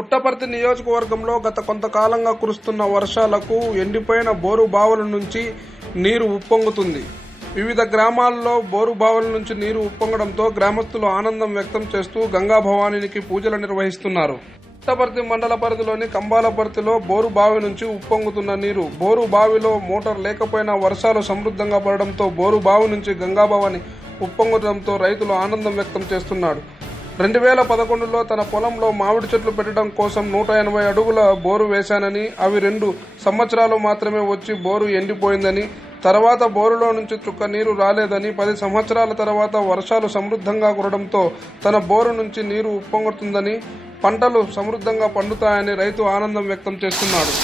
పుట్టపర్తి నియోజకవర్గంలో గత కొంతకాలంగా కురుస్తున్న వర్షాలకు ఎండిపోయిన బోరు బావుల నుంచి నీరు ఉప్పొంగుతుంది. వివిధ గ్రామాల్లో బోరు బావుల నుంచి నీరు ఉప్పొంగడంతో గ్రామస్తులు ఆనందం వ్యక్తం చేస్తూ గంగా భవానీకి పూజలు నిర్వహిస్తున్నారు. పుట్టపర్తి మండల పరిధిలోని కంబాలపర్తిలో బోరు బావి నుంచి ఉప్పొంగుతున్న నీరు బోరు బావిలో మోటార్ లేకపోయినా వర్షాలు సమృద్దంగా పడడంతో బోరు బావి నుంచి గంగా భవాని ఉప్పొంగడంతో రైతులు ఆనందం వ్యక్తం చేస్తున్నారు. 2011లో తన పొలంలో మామిడి చెట్లు పెట్టడం కోసం 180 అడుగుల బోరు వేశానని, అవి 2 సంవత్సరాలు మాత్రమే వచ్చి బోరు ఎండిపోయిందని, తర్వాత బోరులో నుంచి చుక్క నీరు రాలేదని, 10 సంవత్సరాల తర్వాత వర్షాలు సమృద్దంగా కురడంతో తన బోరు నుంచి నీరు ఉప్పొంగుతుందని, పంటలు సమృద్దంగా పండుతాయని రైతు ఆనందం వ్యక్తం చేస్తున్నాడు.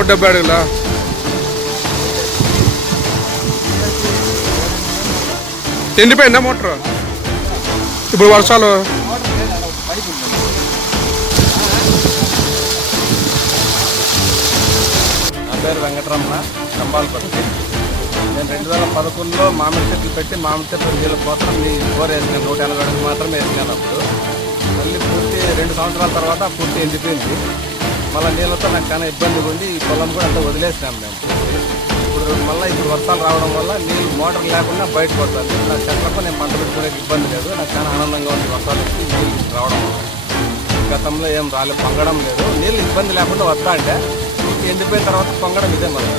నూట 70 అడుగులా ఎండిపోయిందా మోటార్? ఇప్పుడు వర్షాలు నా పేరు వెంకటరమణ, కంబాలపర్తి. నేను 2011లో మామిడి చెట్లు పెట్టి మామిడి చెట్లు నీళ్ళ కోసం బోర్ వేసినాను. 180 అడుగులు మాత్రమే వేసినాను. అప్పుడు మళ్ళీ పూర్తి 2 సంవత్సరాల తర్వాత పూర్తి ఎండిపోయింది. మళ్ళీ నీళ్ళతో నాకు చాలా ఇబ్బందిగా ఉంది. ఈ పొలం కూడా అంతా వదిలేసినాము మేము. ఇప్పుడు వర్షాలు రావడం వల్ల నీళ్ళు మోటార్ లేకుండా బయట పడుతుంది. నా చెట్లకు నేను పంట పెట్టుకునే ఇబ్బంది లేదు. నాకు చాలా ఆనందంగా ఉంది వర్షాలు వచ్చి నీళ్ళు రావడం వల్ల. గతంలో ఏం రాలేదు, పొంగడం లేదు. నీళ్ళు ఇబ్బంది లేకుండా వస్తా అంటే ఎండిపోయిన తర్వాత పొంగడం ఇదే మళ్ళీ.